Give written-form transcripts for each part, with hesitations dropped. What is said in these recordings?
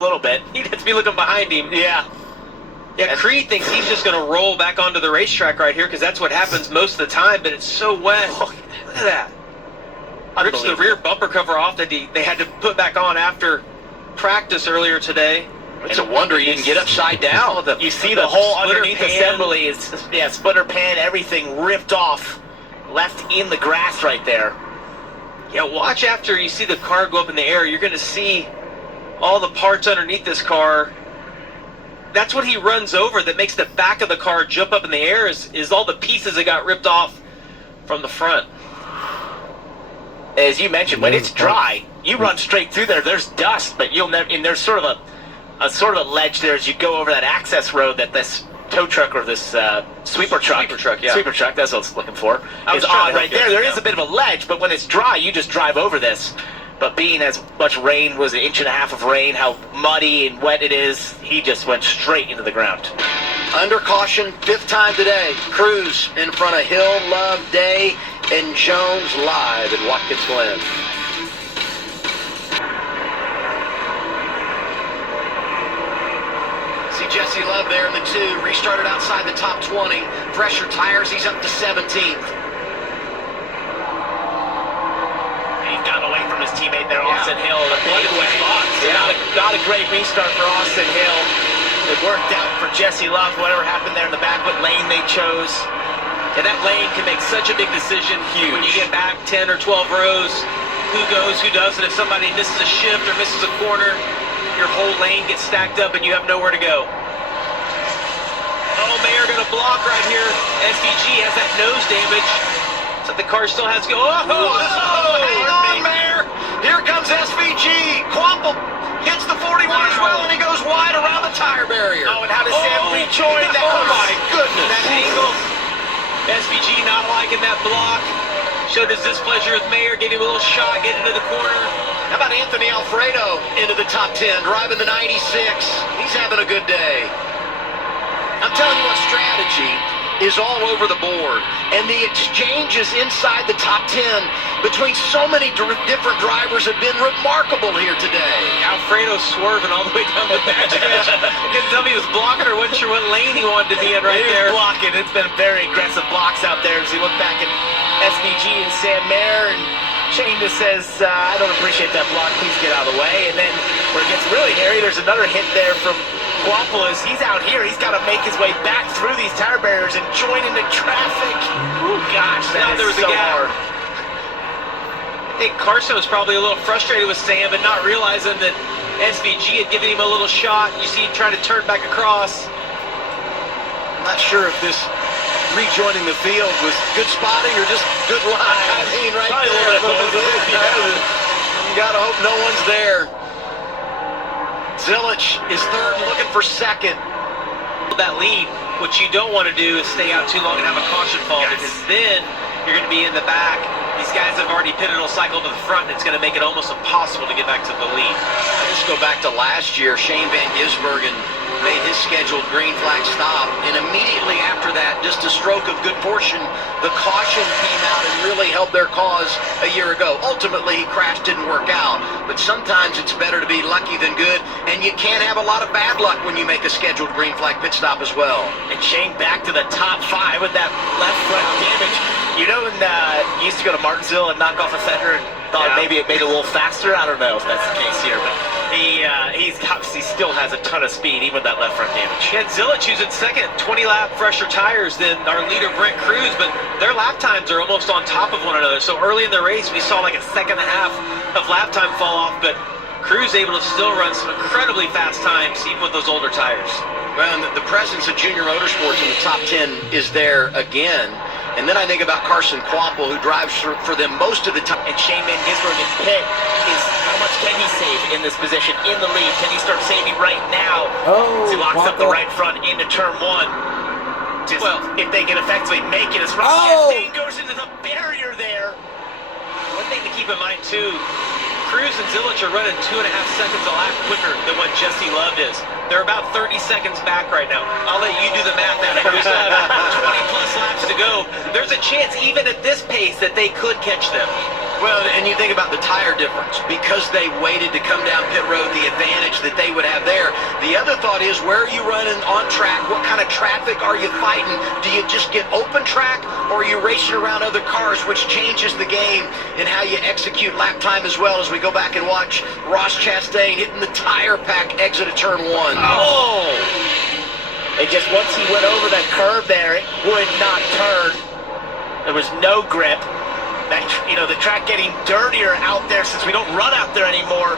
a little bit. He'd have to be looking behind him. Yeah. Yeah, Creed thinks he's just going to roll back onto the racetrack right here because that's what happens most of the time, but it's so wet. Look at that. Rips the rear bumper cover off that they had to put back on after practice earlier today. It's a wonder you can get upside down. You see the whole underneath assembly is, splitter pan, everything ripped off, left in the grass right there. Yeah, watch after you see the car go up in the air. You're going to see all the parts underneath this car. That's what he runs over that makes the back of the car jump up in the air is all the pieces that got ripped off from the front. As you mentioned, when it's dry, you run straight through there. There's dust, but you'll never. And there's sort of a ledge there as you go over that access road that this tow truck or this sweeper truck, yeah. Sweeper truck, that's what I was looking for, is on right there. There is a bit of a ledge, but when it's dry, you just drive over this. But being as much rain, was an inch and a half of rain, how muddy and wet it is, he just went straight into the ground. Under caution, 5th time today. Cruz in front of Hill, Love, Day, and Jones live at Watkins Glen. See Jesse Love there in the 2. Restarted outside the top 20. Fresher tires, he's up to 17th. Away from his teammate there, Austin Hill. Not a great restart for Austin Hill. It worked out for Jesse Love, whatever happened there in the back, what lane they chose. And that lane can make such a big decision. Huge. When you get back 10 or 12 rows, who goes, who doesn't. If somebody misses a shift or misses a corner, your whole lane gets stacked up and you have nowhere to go. Oh, Mayer going to block right here. SVG has that nose damage. So the car still has to go. Oh, hang on, Mayer. Here comes SVG. Quample hits the 41 as well, and he goes wide around the tire barrier. Oh, and how does Sam rejoin that? Oh, my goodness. That angle. SVG not liking that block. Showed his displeasure with Mayer, gave him a little shot, get into the corner. How about Anthony Alfredo into the top 10, driving the 96. He's having a good day. I'm telling you what, strategy is all over the board, and the exchanges inside the top 10 between so many different drivers have been remarkable here today. Alfredo swerving all the way down the back edge. Couldn't tell me he was blocking or wasn't sure what lane he wanted to be in right there. He was blocking. It's been very aggressive blocks out there as you look back at SVG and Sam Mayer, and Shane just says, I don't appreciate that block, please get out of the way. And then where it gets really hairy, there's another hit there from Guapolis. He's out here. He's got to make his way back through these tire barriers and join into traffic. Oh gosh, that is so hard. I think Carson was probably a little frustrated with Sam, but not realizing that SVG had given him a little shot. You see him trying to turn back across. I'm not sure if this rejoining the field was good spotting or just good luck. I mean, right there. You gotta hope no one's there. Zilich is third, looking for second. That lead, what you don't want to do is stay out too long and have a caution fall, because then you're going to be in the back. These guys have already pitted, will cycle to the front, and it's going to make it almost impossible to get back to the lead. I just go back to last year. Shane Van Gisbergen made his scheduled green flag stop, and immediately after that, just a stroke of good fortune, the caution came out and really helped their cause a year ago. Ultimately, he crashed, didn't work out, but sometimes it's better to be lucky than good, and you can't have a lot of bad luck when you make a scheduled green flag pit stop as well. And Shane back to the top 5 with that left front damage. You know, when he used to go to Martinsville and knock off a fender and thought maybe it made it a little faster? I don't know if that's the case here, but he obviously still has a ton of speed, even with that left front damage. And Zilich who's in second, 20-lap fresher tires than our leader Brent Cruz, but their lap times are almost on top of one another. So early in the race, we saw like a second and a half of lap time fall off, but Cruz able to still run some incredibly fast times, even with those older tires. Well, and the presence of Junior Motorsports in the top 10 is there again. And then I think about Carson Quample, who drives for them most of the time. And Shane Van Gisbergen pit is how much can he save in this position in the lead? Can he start saving right now? Oh, he locks up the right front into turn 1. Just, well, if they can effectively make it as right. Oh! Shane goes into the barrier there. One thing to keep in mind too, Cruz and Zilich are running 2.5 seconds a lap quicker than what Jesse Love is. They're about 30 seconds back right now. I'll let you do the math out of it. We still have 20 plus laps to go. There's a chance even at this pace that they could catch them. Well, and you think about the tire difference. Because they waited to come down pit road, the advantage that they would have there. The other thought is, where are you running on track? What kind of traffic are you fighting? Do you just get open track, or are you racing around other cars, which changes the game in how you execute lap time as well, as we go back and watch Ross Chastain hitting the tire pack exit of turn 1. Oh! It just, once he went over that curve there, it would not turn. There was no grip. That, the track getting dirtier out there since we don't run out there anymore.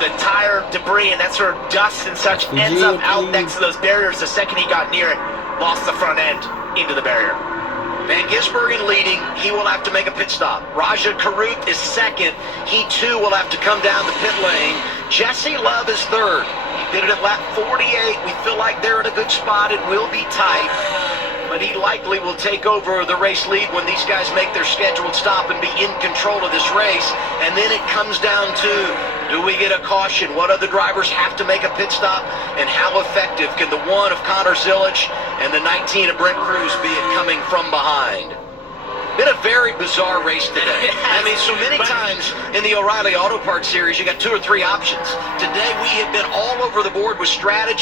The tire debris and that sort of dust and such ends up out next to those barriers. The second he got near it, lost the front end into the barrier. Van Gisbergen leading. He will have to make a pit stop. Raja Karuth is second. He too will have to come down the pit lane. Jesse Love is third. He did it at lap 48. We feel like they're in a good spot. It will be tight, but he likely will take over the race lead when these guys make their scheduled stop and be in control of this race. And then it comes down to, do we get a caution? What other drivers have to make a pit stop? And how effective can the 1 of Connor Zilisch and the 19 of Brent Cruz be at coming from behind? Been a very bizarre race today. I mean, so many times in the O'Reilly Auto Parts Series, you got 2 or 3 options. Today, we have been all over the board with strategy.